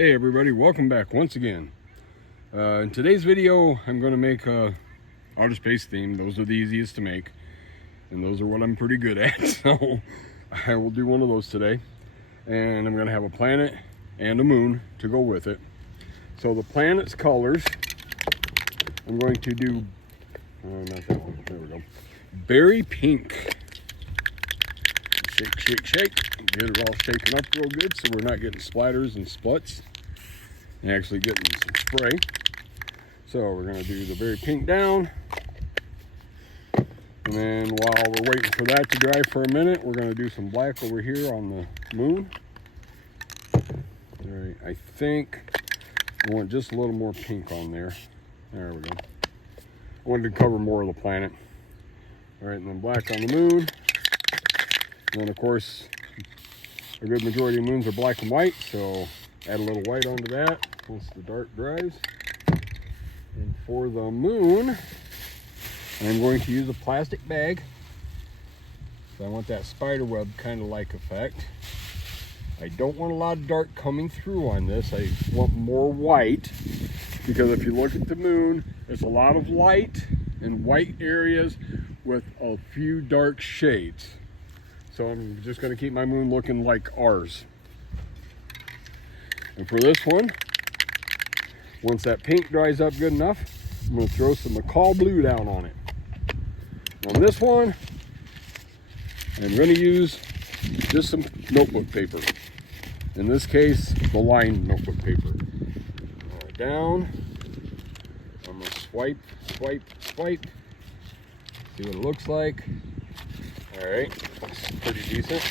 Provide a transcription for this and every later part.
Hey everybody, welcome back once again. In today's video, I'm going to make a outer space theme. Those are the easiest to make, and those are what I'm pretty good at. So I will do one of those today, and I'm going to have a planet and a moon to go with it. So the planet's colors, I'm going to do, not that one, there we go, berry pink. Shake, shake, shake, get it all shaken up real good so we're not getting splatters and sputs and actually getting some spray. So we're going to do the berry pink down, and then while we're waiting for that to dry for a minute, we're going to do some black over here on the moon. All right, I think I want just a little more pink on there. There we go. I wanted to cover more of the planet. All right, and then black on the moon. And then of course, a good majority of moons are black and white, so add a little white onto that once the dark dries. And for the moon, I'm going to use a plastic bag. So I want that spider web kind of like effect. I don't want a lot of dark coming through on this. I want more white, because if you look at the moon, it's a lot of light and white areas with a few dark shades. So I'm just going to keep my moon looking like ours. And for this one, once that pink dries up good enough, I'm going to throw some Macaw blue down on it. On this one, I'm going to use just some notebook paper. In this case, the lined notebook paper. Down. I'm going to swipe, swipe, swipe. See what it looks like. Alright, looks pretty decent.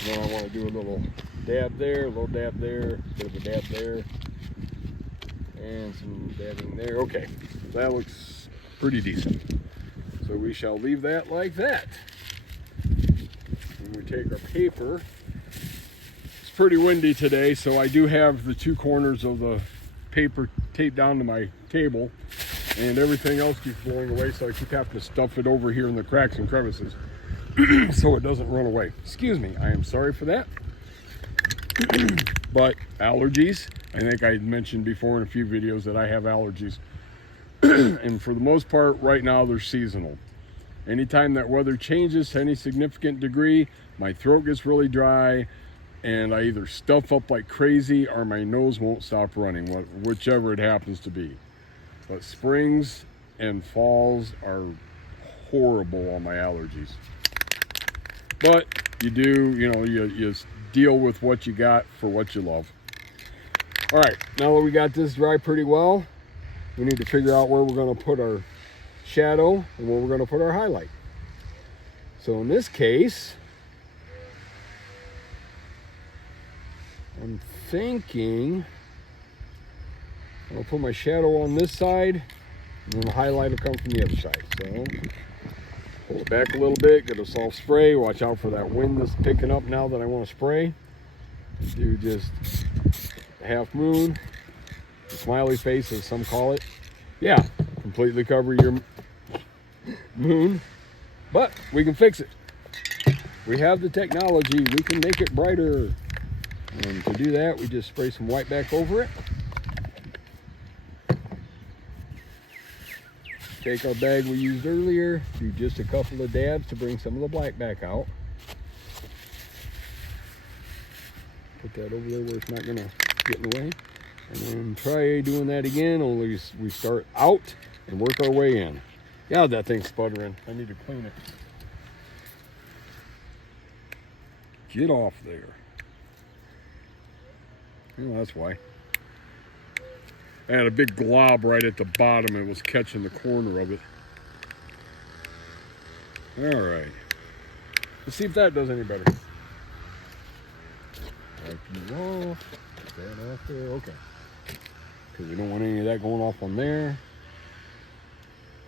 And then I want to do a little dab there, a little dab there, a bit of a dab there, and some dabbing there. Okay, that looks pretty decent. So we shall leave that like that. When we take our paper, it's pretty windy today, so I do have the two corners of the paper taped down to my table, and everything else keeps blowing away, so I keep having to stuff it over here in the cracks and crevices so it doesn't run away. Excuse me, I am sorry for that. But allergies, I think I mentioned before in a few videos that I have allergies. And for the most part, right now, they're seasonal. Anytime that weather changes to any significant degree, my throat gets really dry, and I either stuff up like crazy or my nose won't stop running, whichever it happens to be. But springs and falls are horrible on my allergies. But you do, you deal with what you got for what you love. All right, now that we got this dry pretty well, we need to figure out where we're going to put our shadow and where we're going to put our highlight. So in this case, I'm thinking I'll put my shadow on this side, and then the highlight will come from the other side. So pull it back a little bit, get a soft spray. Watch out for that wind that's picking up now that I want to spray. Do just a half moon, a smiley face as some call it. Yeah, completely cover your moon, but we can fix it. We have the technology, we can make it brighter. And to do that, we just spray some white back over it. Take our bag we used earlier, do just a couple of dabs to bring some of the black back out. Put that over there where it's not going to get in the way. And then try doing that again, only we start out and work our way in. Yeah, that thing's sputtering. I need to clean it. Get off there. That's why. I had a big glob right at the bottom. It was catching the corner of it. All right. Let's see if that does any better. Wipe you off. Put that off there. Okay. Because we don't want any of that going off on there.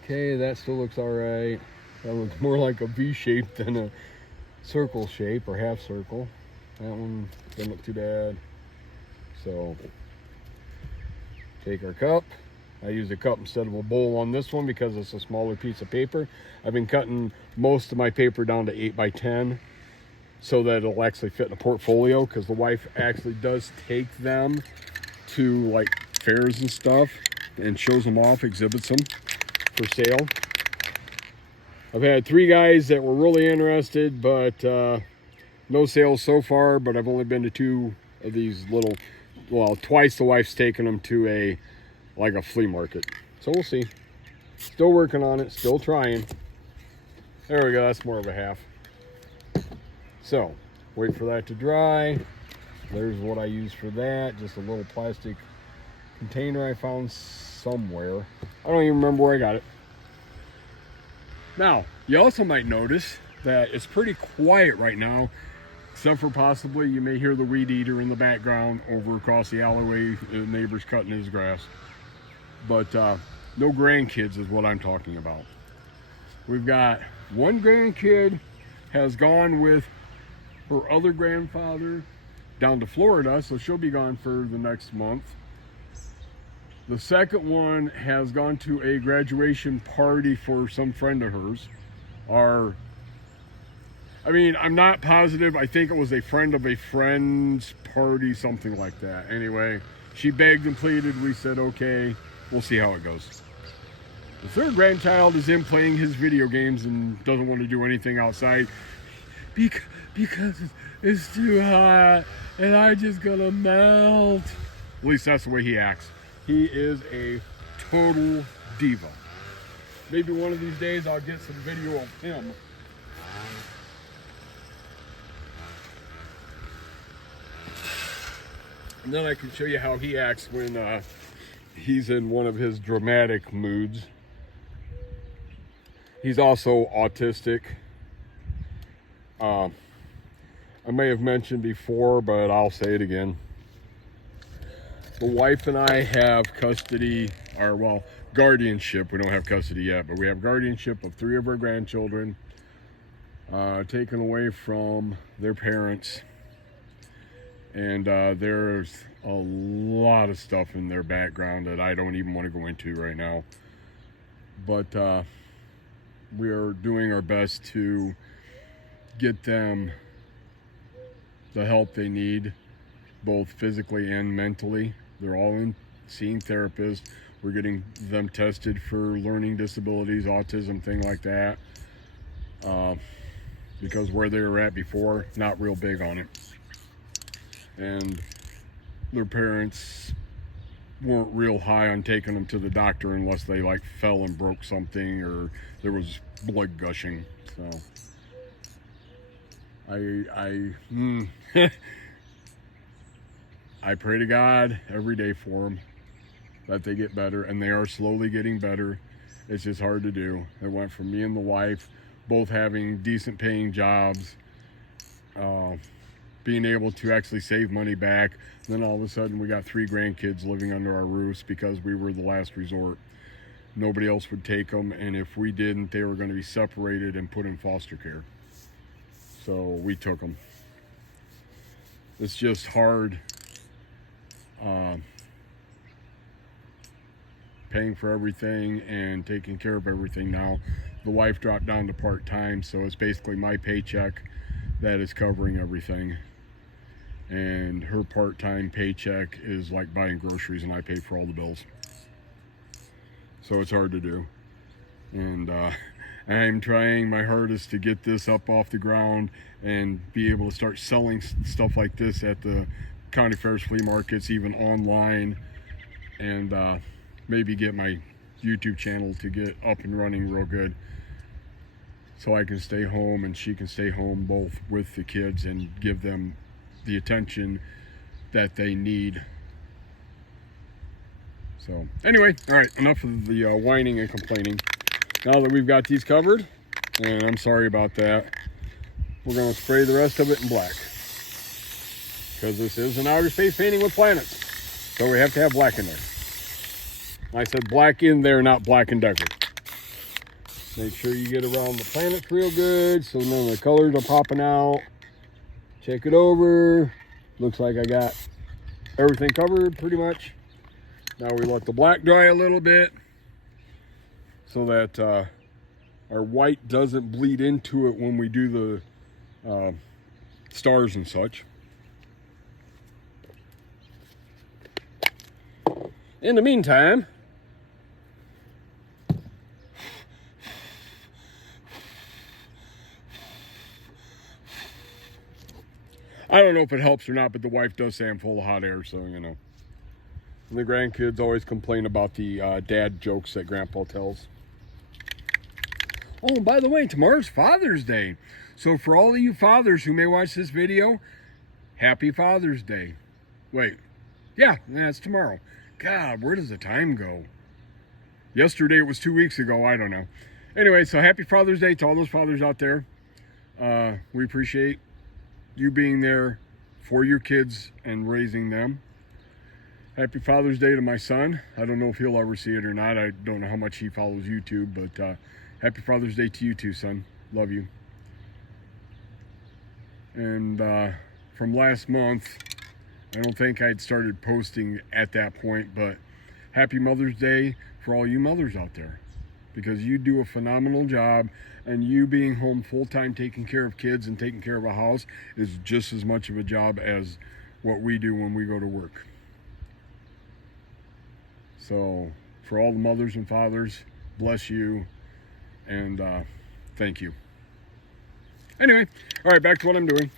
Okay, that still looks all right. That looks more like a V shape than a circle shape or half circle. That one doesn't look too bad. So take our cup. I used a cup instead of a bowl on this one because it's a smaller piece of paper. I've been cutting most of my paper down to 8 by 10 so that it'll actually fit in a portfolio, because the wife actually does take them to like fairs and stuff and shows them off, exhibits them for sale. I've had 3 guys that were really interested, but no sales so far. But I've only been to 2 of these little, well, twice the wife's taken them to a flea market. So we'll see. Still working on it, still trying. There we go, that's more of a half. So wait for that to dry. There's what I use for that, just a little plastic container I found somewhere. I don't even remember where I got it. Now, you also might notice that it's pretty quiet right now, except for possibly you may hear the weed eater in the background over across the alleyway, the neighbor's cutting his grass. But no grandkids is what I'm talking about. We've got one grandkid has gone with her other grandfather down to Florida, so she'll be gone for the next month. The second one has gone to a graduation party for some friend of hers. I'm not positive. I think it was a friend of a friend's party, something like that. Anyway, she begged and pleaded. We said, okay, we'll see how it goes. The third grandchild is in playing his video games and doesn't want to do anything outside because it's too hot and I just gonna melt. At least that's the way he acts. He is a total diva. Maybe one of these days I'll get some video of him. And then I can show you how he acts when he's in one of his dramatic moods. He's also autistic. I may have mentioned before, but I'll say it again. The wife and I have custody, or guardianship. We don't have custody yet, but we have guardianship of 3 of our grandchildren, taken away from their parents. And there's a lot of stuff in their background that I don't even want to go into right now. But we are doing our best to get them the help they need, both physically and mentally. They're all in seeing therapists. We're getting them tested for learning disabilities, autism, thing like that. Because where they were at before, not real big on it. And their parents weren't real high on taking them to the doctor unless they fell and broke something or there was blood gushing. So I pray to God every day for them that they get better, and they are slowly getting better. It's just hard to do. It went from me and the wife both having decent paying jobs, being able to actually save money back. And then all of a sudden we got 3 grandkids living under our roofs because we were the last resort. Nobody else would take them, and if we didn't, they were going to be separated and put in foster care. So we took them. It's just hard paying for everything and taking care of everything now. The wife dropped down to part-time, so it's basically my paycheck that is covering everything. And her part-time paycheck is like buying groceries, and I pay for all the bills. So it's hard to do. And I'm trying my hardest to get this up off the ground and be able to start selling stuff like this at the county fairs, flea markets, even online, and maybe get my YouTube channel to get up and running real good, so I can stay home and she can stay home, both with the kids, and give them the attention that they need. So anyway, all right, enough of the whining and complaining. Now that we've got these covered, and I'm sorry about that, we're going to spray the rest of it in black, because this is an outer space painting with planets, so we have to have black in there. I said black in there, not Black & Decker. Make sure you get around the planets real good so none of the colors are popping out. Check it over. Looks like I got everything covered pretty much. Now we let the black dry a little bit so that our white doesn't bleed into it when we do the stars and such. In the meantime, I don't know if it helps or not, but the wife does say I'm full of hot air, so you know. And the grandkids always complain about the dad jokes that Grandpa tells. Oh, and by the way, tomorrow's Father's Day. So for all of you fathers who may watch this video, happy Father's Day. Wait, yeah, that's tomorrow. God, where does the time go? Yesterday it was 2 weeks ago, I don't know. Anyway, so happy Father's Day to all those fathers out there. We appreciate you being there for your kids and raising them. Happy Father's Day to my son. I don't know if he'll ever see it or not. I don't know how much he follows YouTube, but happy Father's Day to you too, son. Love you. And from last month, I don't think I'd started posting at that point, but happy Mother's Day for all you mothers out there, because you do a phenomenal job, and you being home full-time taking care of kids and taking care of a house is just as much of a job as what we do when we go to work. So for all the mothers and fathers, bless you, and thank you. Anyway, all right, back to what I'm doing.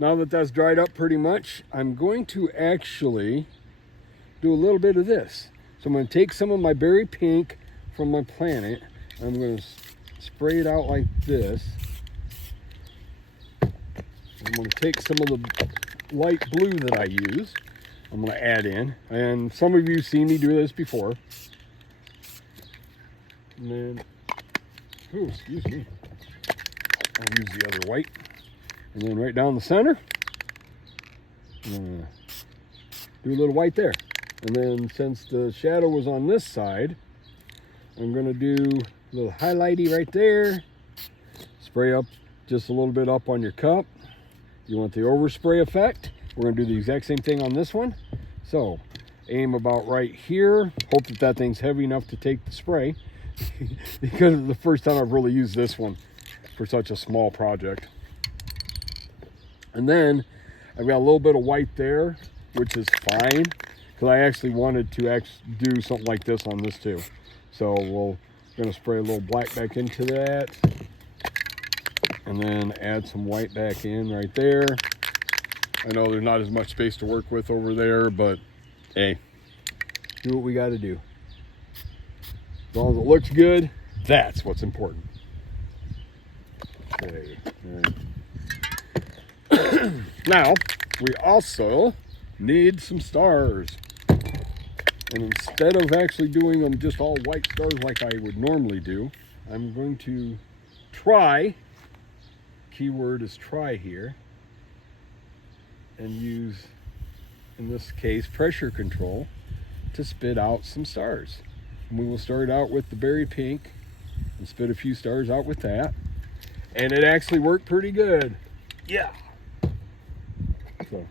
Now that that's dried up pretty much, I'm going to actually do a little bit of this. So I'm going to take some of my berry pink from my plant. I'm going to spray it out like this. I'm going to take some of the light blue that I use. I'm going to add in. And some of you have seen me do this before. And then, oh, excuse me. I'll use the other white. And then right down the center, I'm going to do a little white there. And then since the shadow was on this side, I'm going to do a little highlighty right there. Spray up just a little bit up on your cup. You want the overspray effect. We're going to do the exact same thing on this one. So aim about right here. Hope that that thing's heavy enough to take the spray. Because it's the first time I've really used this one for such a small project. And then I've got a little bit of white there, which is fine, because I actually wanted to do something like this on this too. So we're going to spray a little black back into that, and then add some white back in right there. I know there's not as much space to work with over there, but hey, do what we got to do. As long as it looks good, that's what's important. Okay. All right. Now, we also need some stars. And instead of actually doing them just all white stars like I would normally do, I'm going to try, keyword is try here, and use, in this case, pressure control to spit out some stars. And we will start out with the berry pink and spit a few stars out with that. And it actually worked pretty good. Yeah. So,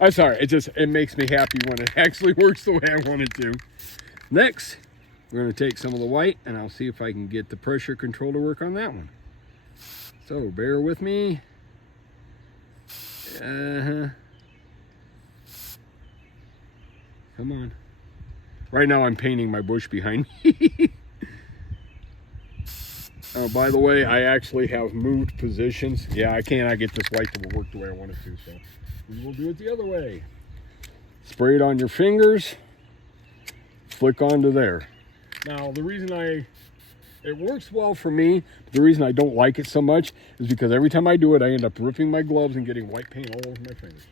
I'm sorry, it makes me happy when it actually works the way I want it to. Next, we're going to take some of the white, and I'll see if I can get the pressure control to work on that one. So bear with me. Come on. Right now I'm painting my bush behind me. Oh, by the way, I actually have moved positions. Yeah, I cannot get this white to work the way I want it to, so we will do it the other way. Spray it on your fingers, flick onto there. Now, the reason it works well for me, but the reason I don't like it so much is because every time I do it, I end up ripping my gloves and getting white paint all over my fingers.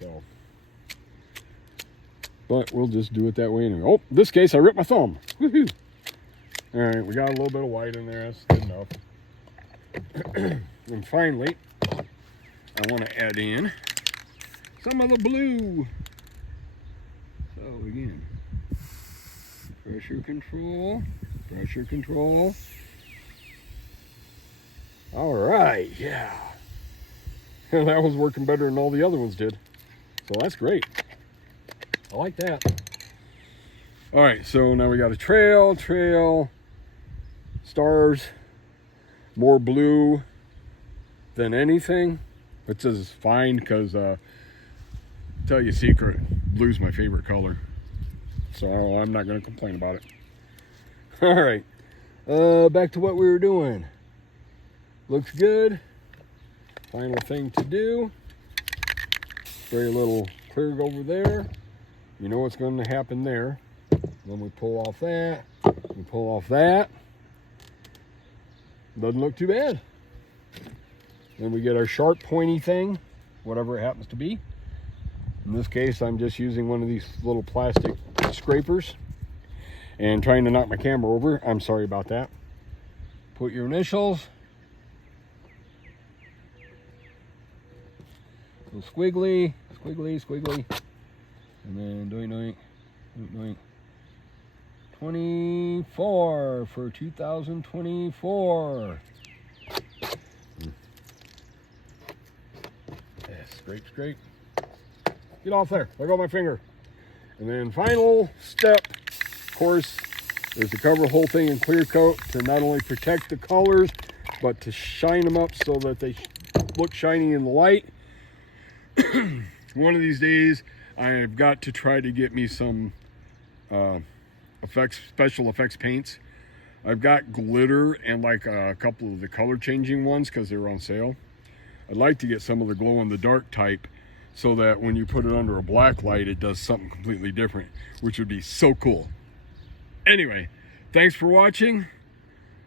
So, but we'll just do it that way anyway. Oh, in this case, I ripped my thumb. Woohoo! All right, we got a little bit of white in there. That's good enough. And finally, I want to add in some of the blue. So again, pressure control, pressure control. All right, yeah. That was working better than all the other ones did. So that's great. I like that. All right, so now we got a trail, stars, more blue than anything, which is fine because tell you a secret, blue's my favorite color. so I'm not going to complain about it. All right, back to what we were doing. Looks good. Final thing to do. Spray a little clear over there. You know what's going to happen there. Then we pull off that. We pull off that. Doesn't look too bad. Then we get our sharp pointy thing, whatever it happens to be. In this case, I'm just using one of these little plastic scrapers and trying to knock my camera over. I'm sorry about that. Put your initials. So squiggly, squiggly, squiggly. And then doink, doink, doink, doink. 24 for 2024. Yeah, scrape, scrape. Get off there. Let go of my finger. And then final step, of course, is to cover the whole thing in clear coat to not only protect the colors, but to shine them up so that they look shiny in the light. One of these days, I've got to try to get me some special effects paints. I've got glitter and like a couple of the color changing ones because they're on sale. I'd like to get some of the glow in the dark type so that when you put it under a black light, it does something completely different, which would be so cool. Anyway, thanks for watching.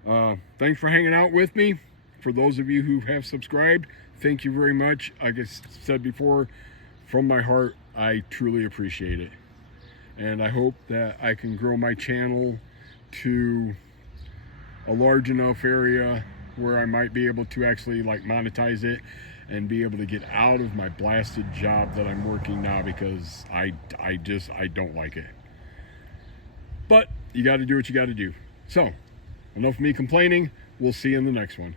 Thanks for hanging out with me. For those of you who have subscribed, thank you very much. Like I said before, from my heart, I truly appreciate it. And I hope that I can grow my channel to a large enough area where I might be able to actually like monetize it and be able to get out of my blasted job that I'm working now, because I don't like it. But you got to do what you got to do. So enough of me complaining. We'll see you in the next one.